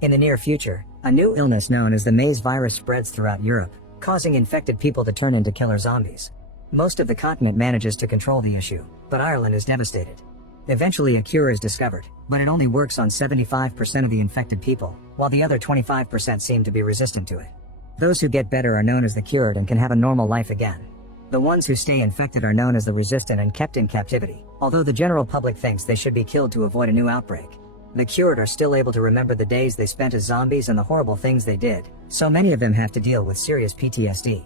In the near future, a new illness known as the maize virus spreads throughout Europe, causing infected people to turn into killer zombies. Most of the continent manages to control the issue, but Ireland is devastated. Eventually a cure is discovered, but it only works on 75% of the infected people, while the other 25% seem to be resistant to it. Those who get better are known as the cured and can have a normal life again. The ones who stay infected are known as the resistant and kept in captivity, although the general public thinks they should be killed to avoid a new outbreak. The cured are still able to remember the days they spent as zombies and the horrible things they did, so many of them have to deal with serious PTSD.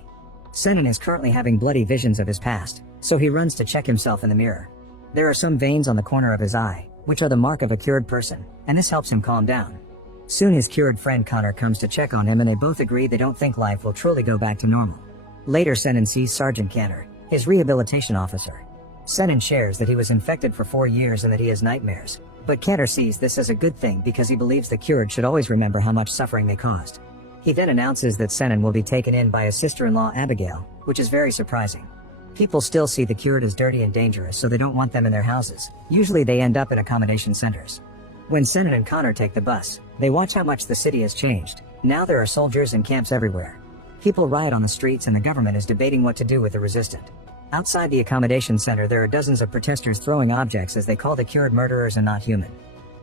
Senan is currently having bloody visions of his past, so he runs to check himself in the mirror. There are some veins on the corner of his eye, which are the mark of a cured person, and this helps him calm down. Soon his cured friend Connor comes to check on him and they both agree they don't think life will truly go back to normal. Later Senan sees Sergeant Cantor, his rehabilitation officer. Senan shares that he was infected for 4 years and that he has nightmares, but Cantor sees this as a good thing because he believes the cured should always remember how much suffering they caused. He then announces that Senan will be taken in by his sister-in-law Abigail, which is very surprising. People still see the cured as dirty and dangerous, so they don't want them in their houses. Usually they end up in accommodation centers. When Senan and Connor take the bus, they watch how much the city has changed. Now there are soldiers and camps everywhere. People riot on the streets and the government is debating what to do with the resistant. Outside the accommodation center there are dozens of protesters throwing objects as they call the cured murderers and not human.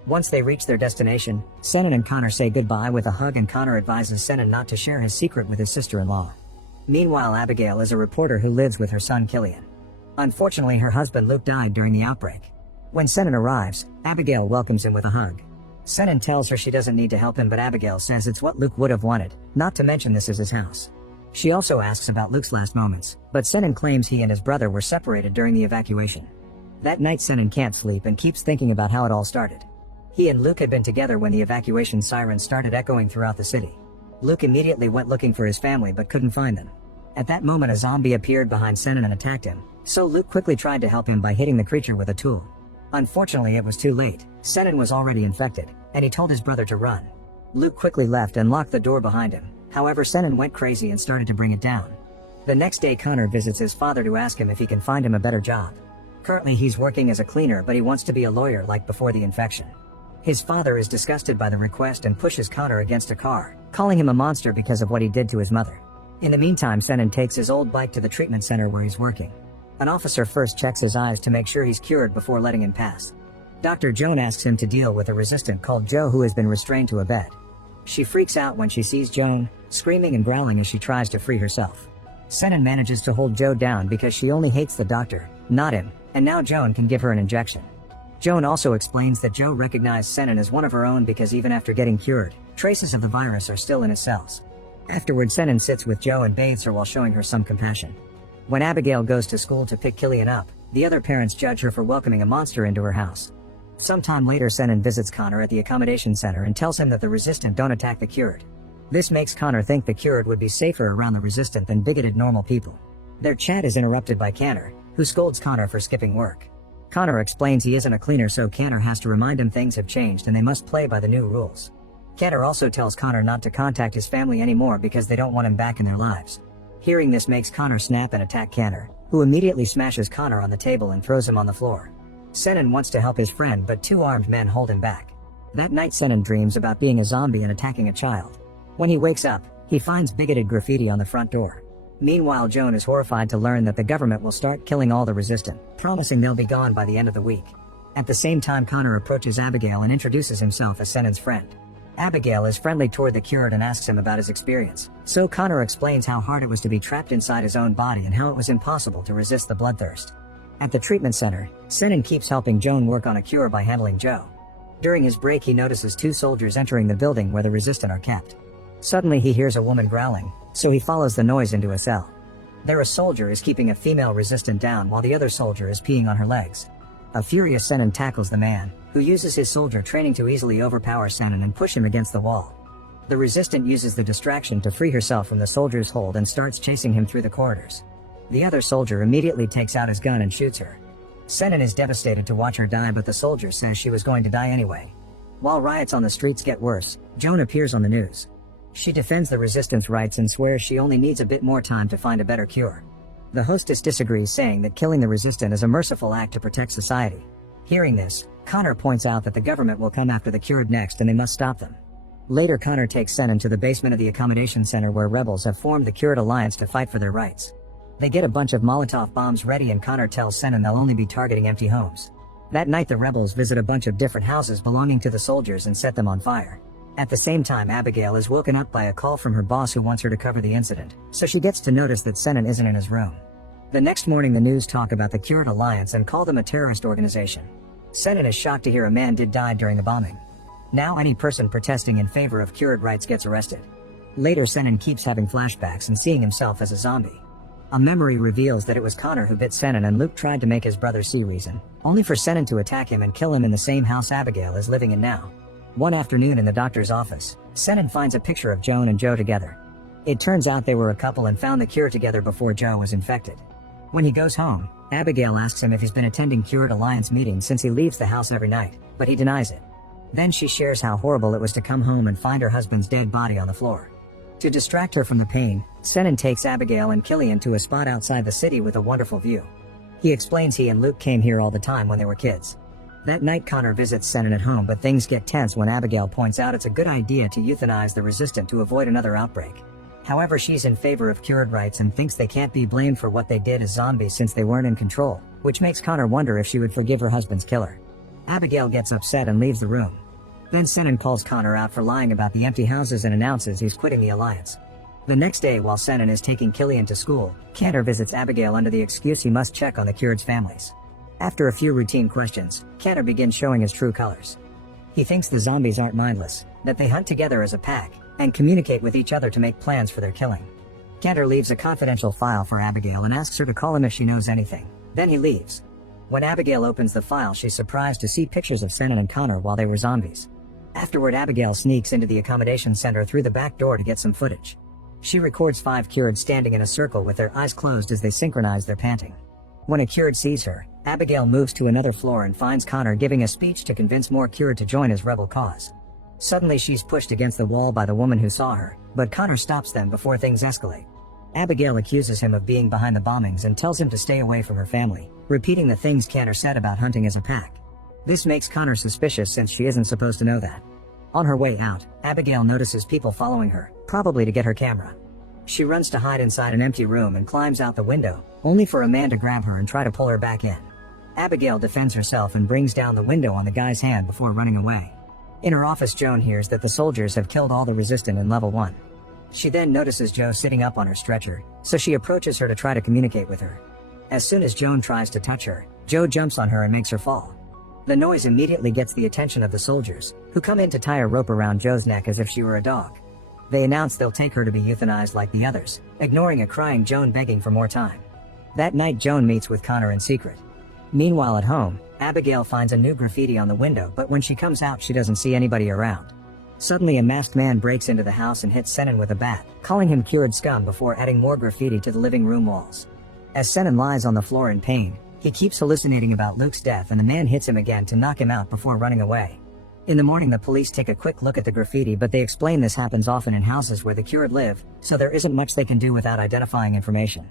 Once they reach their destination, Senan and Connor say goodbye with a hug and Connor advises Senan not to share his secret with his sister-in-law. Meanwhile, Abigail is a reporter who lives with her son Killian. Unfortunately, her husband Luke died during the outbreak. When Senan arrives, Abigail welcomes him with a hug. Senan tells her she doesn't need to help him, but Abigail says it's what Luke would have wanted, not to mention this is his house. She also asks about Luke's last moments, but Senan claims he and his brother were separated during the evacuation. That night Senan can't sleep and keeps thinking about how it all started. He and Luke had been together when the evacuation sirens started echoing throughout the city. Luke immediately went looking for his family but couldn't find them. At that moment a zombie appeared behind Senan and attacked him, so Luke quickly tried to help him by hitting the creature with a tool. Unfortunately it was too late. Senan was already infected, and he told his brother to run. Luke quickly left and locked the door behind him. However, Senan went crazy and started to bring it down. The next day Connor visits his father to ask him if he can find him a better job. Currently he's working as a cleaner, but he wants to be a lawyer like before the infection. His father is disgusted by the request and pushes Connor against a car, calling him a monster because of what he did to his mother. In the meantime, Senan takes his old bike to the treatment center where he's working. An officer first checks his eyes to make sure he's cured before letting him pass. Dr. Joan asks him to deal with a resistant called Joe who has been restrained to a bed. She freaks out when she sees Joan, screaming and growling as she tries to free herself. Senan manages to hold Joe down because she only hates the doctor, not him, and now Joan can give her an injection. Joan also explains that Joe recognized Senan as one of her own because even after getting cured, traces of the virus are still in his cells. Afterward, Senan sits with Joe and bathes her while showing her some compassion. When Abigail goes to school to pick Killian up, the other parents judge her for welcoming a monster into her house. Sometime later Senan visits Connor at the accommodation center and tells him that the resistant don't attack the cured. This makes Connor think the cured would be safer around the resistant than bigoted normal people. Their chat is interrupted by Connor, who scolds Connor for skipping work. Connor explains he isn't a cleaner, so Connor has to remind him things have changed and they must play by the new rules. Connor also tells Connor not to contact his family anymore because they don't want him back in their lives. Hearing this makes Connor snap and attack Connor, who immediately smashes Connor on the table and throws him on the floor. Senan wants to help his friend, but 2 armed men hold him back. That night Senan dreams about being a zombie and attacking a child. When he wakes up, he finds bigoted graffiti on the front door. Meanwhile, Joan is horrified to learn that the government will start killing all the resistant, promising they'll be gone by the end of the week. At the same time, Connor approaches Abigail and introduces himself as Senan's friend. Abigail is friendly toward the cured and asks him about his experience, so Connor explains how hard it was to be trapped inside his own body and how it was impossible to resist the bloodthirst. At the treatment center, Senan keeps helping Joan work on a cure by handling Joe. During his break he notices 2 soldiers entering the building where the resistant are kept. Suddenly he hears a woman growling, so he follows the noise into a cell. There a soldier is keeping a female resistant down while the other soldier is peeing on her legs. A furious Senan tackles the man, who uses his soldier training to easily overpower Senan and push him against the wall. The resistant uses the distraction to free herself from the soldier's hold and starts chasing him through the corridors. The other soldier immediately takes out his gun and shoots her. Senan is devastated to watch her die, but the soldier says she was going to die anyway. While riots on the streets get worse, Joan appears on the news. She defends the resistance rights and swears she only needs a bit more time to find a better cure. The hostess disagrees, saying that killing the resistant is a merciful act to protect society. Hearing this, Connor points out that the government will come after the cured next and they must stop them. Later, Connor takes Senan to the basement of the accommodation center where rebels have formed the Cured Alliance to fight for their rights. They get a bunch of Molotov bombs ready and Connor tells Senan they'll only be targeting empty homes. That night the rebels visit a bunch of different houses belonging to the soldiers and set them on fire. At the same time, Abigail is woken up by a call from her boss who wants her to cover the incident, so she gets to notice that Senan isn't in his room. The next morning the news talk about the Cured Alliance and call them a terrorist organization. Senan is shocked to hear a man did die during the bombing. Now any person protesting in favor of Cured rights gets arrested. Later Senan keeps having flashbacks and seeing himself as a zombie. A memory reveals that it was Connor who bit Senan and Luke tried to make his brother see reason, only for Senan to attack him and kill him in the same house Abigail is living in now. One afternoon in the doctor's office, Senan finds a picture of Joan and Joe together. It turns out they were a couple and found the cure together before Joe was infected. When he goes home, Abigail asks him if he's been attending Cured Alliance meetings since he leaves the house every night, but he denies it. Then she shares how horrible it was to come home and find her husband's dead body on the floor. To distract her from the pain, Senan takes Abigail and Killian to a spot outside the city with a wonderful view. He explains he and Luke came here all the time when they were kids. That night Connor visits Senan at home, but things get tense when Abigail points out it's a good idea to euthanize the resistant to avoid another outbreak. However, she's in favor of Cured rights and thinks they can't be blamed for what they did as zombies since they weren't in control, which makes Connor wonder if she would forgive her husband's killer. Abigail gets upset and leaves the room. Then Senan calls Connor out for lying about the empty houses and announces he's quitting the alliance. The next day, while Senan is taking Killian to school, Connor visits Abigail under the excuse he must check on the Cured's families. After a few routine questions, Connor begins showing his true colors. He thinks the zombies aren't mindless, that they hunt together as a pack, and communicate with each other to make plans for their killing. Connor leaves a confidential file for Abigail and asks her to call him if she knows anything. Then he leaves. When Abigail opens the file, she's surprised to see pictures of Senan and Connor while they were zombies. Afterward, Abigail sneaks into the accommodation center through the back door to get some footage. She records 5 Cured standing in a circle with their eyes closed as they synchronize their panting. When a Cured sees her, Abigail moves to another floor and finds Connor giving a speech to convince more Cured to join his rebel cause. Suddenly she's pushed against the wall by the woman who saw her, but Connor stops them before things escalate. Abigail accuses him of being behind the bombings and tells him to stay away from her family, repeating the things Connor said about hunting as a pack. This makes Connor suspicious since she isn't supposed to know that. On her way out, Abigail notices people following her, probably to get her camera. She runs to hide inside an empty room and climbs out the window, only for a man to grab her and try to pull her back in. Abigail defends herself and brings down the window on the guy's hand before running away. In her office, Joan hears that the soldiers have killed all the resistant in level 1. She then notices Joe sitting up on her stretcher, so she approaches her to try to communicate with her. As soon as Joan tries to touch her, Joe jumps on her and makes her fall. The noise immediately gets the attention of the soldiers, who come in to tie a rope around Joe's neck as if she were a dog. They announce they'll take her to be euthanized like the others, ignoring a crying Joan begging for more time. That night Joan meets with Connor in secret. Meanwhile at home, Abigail finds a new graffiti on the window, but when she comes out she doesn't see anybody around. Suddenly a masked man breaks into the house and hits Senan with a bat, calling him Cured scum before adding more graffiti to the living room walls. As Senan lies on the floor in pain, he keeps hallucinating about Luke's death and the man hits him again to knock him out before running away. In the morning the police take a quick look at the graffiti, but they explain this happens often in houses where the Cured live, so there isn't much they can do without identifying information.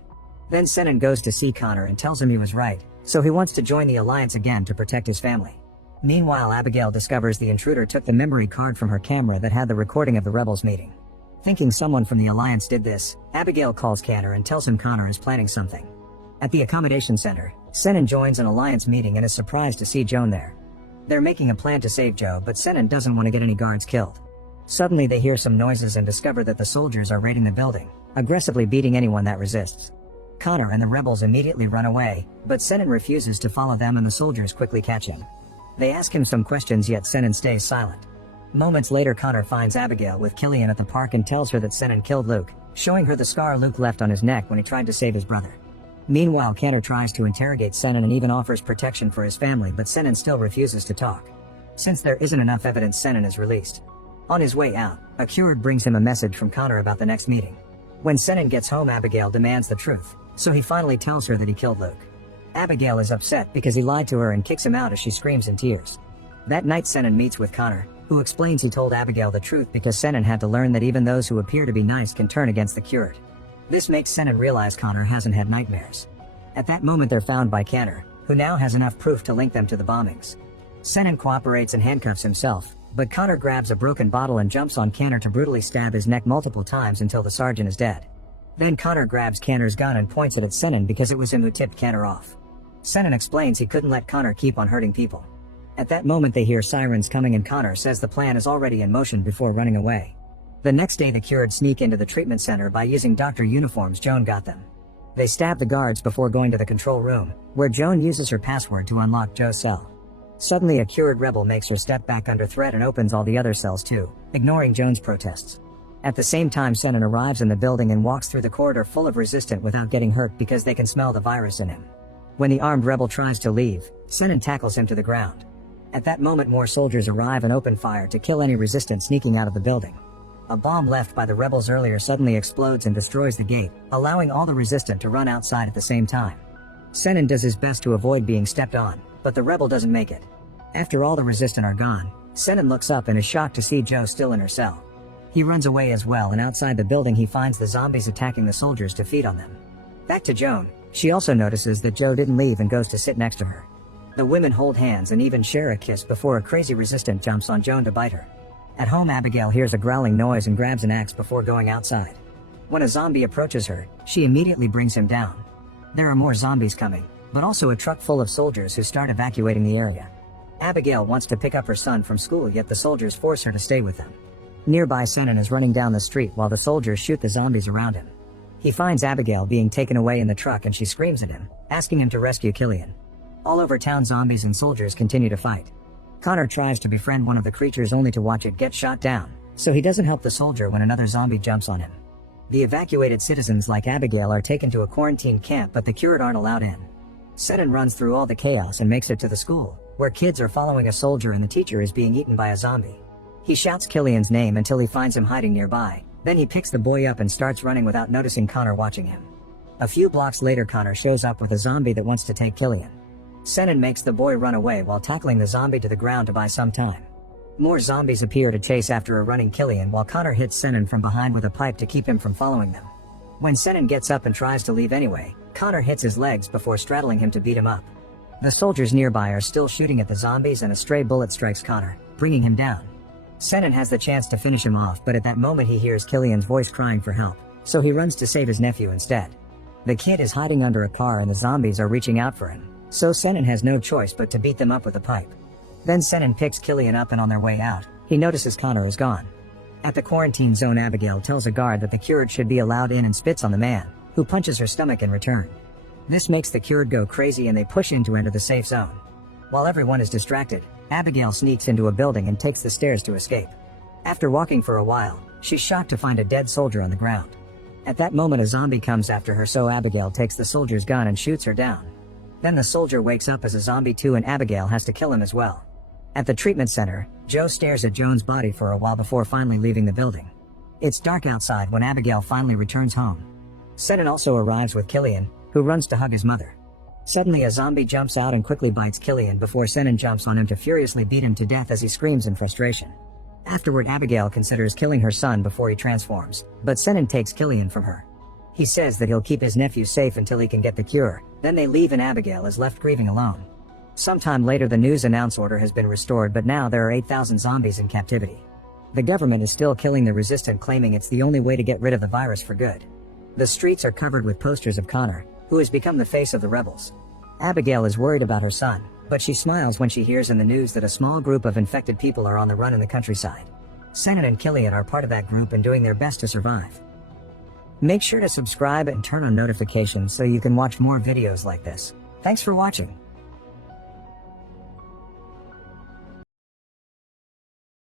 Then Senan goes to see Connor and tells him he was right, so he wants to join the alliance again to protect his family. Meanwhile, Abigail discovers the intruder took the memory card from her camera that had the recording of the rebels meeting. Thinking someone from the alliance did this, Abigail calls Connor and tells him Connor is planning something. At the accommodation center, Senan joins an alliance meeting and is surprised to see Joan there. They're making a plan to save Joe, but Senan doesn't want to get any guards killed. Suddenly they hear some noises and discover that the soldiers are raiding the building, aggressively beating anyone that resists. Connor and the rebels immediately run away, but Senan refuses to follow them and the soldiers quickly catch him. They ask him some questions, yet Senan stays silent. Moments later Connor finds Abigail with Killian at the park and tells her that Senan killed Luke, showing her the scar Luke left on his neck when he tried to save his brother. Meanwhile, Connor tries to interrogate Senan and even offers protection for his family, but Senan still refuses to talk. Since there isn't enough evidence, Senan is released. On his way out, a Cured brings him a message from Connor about the next meeting. When Senan gets home, Abigail demands the truth, so he finally tells her that he killed Luke. Abigail is upset because he lied to her and kicks him out as she screams in tears. That night Senan meets with Connor, who explains he told Abigail the truth because Senan had to learn that even those who appear to be nice can turn against the Cured. This makes Senan realize Connor hasn't had nightmares. At that moment they're found by Connor, who now has enough proof to link them to the bombings. Senan cooperates and handcuffs himself, But Connor grabs a broken bottle and jumps on Connor to brutally stab his neck multiple times until the sergeant is dead. Then Connor grabs Connor's gun and points it at Senan because it was him who tipped Connor off. Senan explains he couldn't let Connor keep on hurting people. At that moment they hear sirens coming and Connor says the plan is already in motion before running away. The next day the cured sneak into the treatment center by using doctor uniforms Joan got them. They stab the guards before going to the control room, where Joan uses her password to unlock Joe's cell. Suddenly a cured rebel makes her step back under threat and opens all the other cells too, ignoring Joan's protests. At the same time Senan arrives in the building and walks through the corridor full of resistant without getting hurt because they can smell the virus in him. When the armed rebel tries to leave, Senan tackles him to the ground. At that moment more soldiers arrive and open fire to kill any resistant sneaking out of the building. A bomb left by the rebels earlier suddenly explodes and destroys the gate, allowing all the resistant to run outside at the same time. Senan does his best to avoid being stepped on, but the rebel doesn't make it. After all the resistant are gone, Senan looks up and is shocked to see Joe still in her cell. He runs away as well, and outside the building he finds the zombies attacking the soldiers to feed on them. Back to Joan. She also notices that Joe didn't leave and goes to sit next to her. The women hold hands and even share a kiss before a crazy resistant jumps on Joan to bite her. At home Abigail hears a growling noise and grabs an axe before going outside. When a zombie approaches her, she immediately brings him down. There are more zombies coming, but also a truck full of soldiers who start evacuating the area. Abigail wants to pick up her son from school, yet the soldiers force her to stay with them. Nearby Senan is running down the street while the soldiers shoot the zombies around him. He finds Abigail being taken away in the truck and she screams at him, asking him to rescue Killian. All over town zombies and soldiers continue to fight. Connor tries to befriend one of the creatures only to watch it get shot down, so he doesn't help the soldier when another zombie jumps on him. The evacuated citizens like Abigail are taken to a quarantine camp, but the cured aren't allowed in. Senan runs through all the chaos and makes it to the school, where kids are following a soldier and the teacher is being eaten by a zombie. He shouts Killian's name until he finds him hiding nearby, then he picks the boy up and starts running without noticing Connor watching him. A few blocks later Connor shows up with a zombie that wants to take Killian. Senan makes the boy run away while tackling the zombie to the ground to buy some time. More zombies appear to chase after a running Killian while Connor hits Senan from behind with a pipe to keep him from following them. When Senan gets up and tries to leave anyway, Connor hits his legs before straddling him to beat him up. The soldiers nearby are still shooting at the zombies and a stray bullet strikes Connor, bringing him down. Senan has the chance to finish him off, but at that moment he hears Killian's voice crying for help, so he runs to save his nephew instead. The kid is hiding under a car and the zombies are reaching out for him, so Senan has no choice but to beat them up with a pipe. Then Senan picks Killian up and on their way out, he notices Connor is gone. At the quarantine zone Abigail tells a guard that the cured should be allowed in and spits on the man, who punches her stomach in return. This makes the cured go crazy and they push in to enter the safe zone. While everyone is distracted, Abigail sneaks into a building and takes the stairs to escape. After walking for a while, she's shocked to find a dead soldier on the ground. At that moment a zombie comes after her, so Abigail takes the soldier's gun and shoots her down. Then the soldier wakes up as a zombie too and Abigail has to kill him as well. At the treatment center, Joe stares at Joan's body for a while before finally leaving the building. It's dark outside when Abigail finally returns home. Senan also arrives with Killian, who runs to hug his mother. Suddenly a zombie jumps out and quickly bites Killian before Senan jumps on him to furiously beat him to death as he screams in frustration. Afterward Abigail considers killing her son before he transforms, but Senan takes Killian from her. He says that he'll keep his nephew safe until he can get the cure, then they leave and Abigail is left grieving alone. Sometime later the news announce order has been restored, but now there are 8,000 zombies in captivity. The government is still killing the resistant, claiming it's the only way to get rid of the virus for good. The streets are covered with posters of Connor, who has become the face of the rebels. Abigail is worried about her son, but she smiles when she hears in the news that a small group of infected people are on the run in the countryside. Senan and Killian are part of that group and doing their best to survive. Make sure to subscribe and turn on notifications so you can watch more videos like this. Thanks for watching.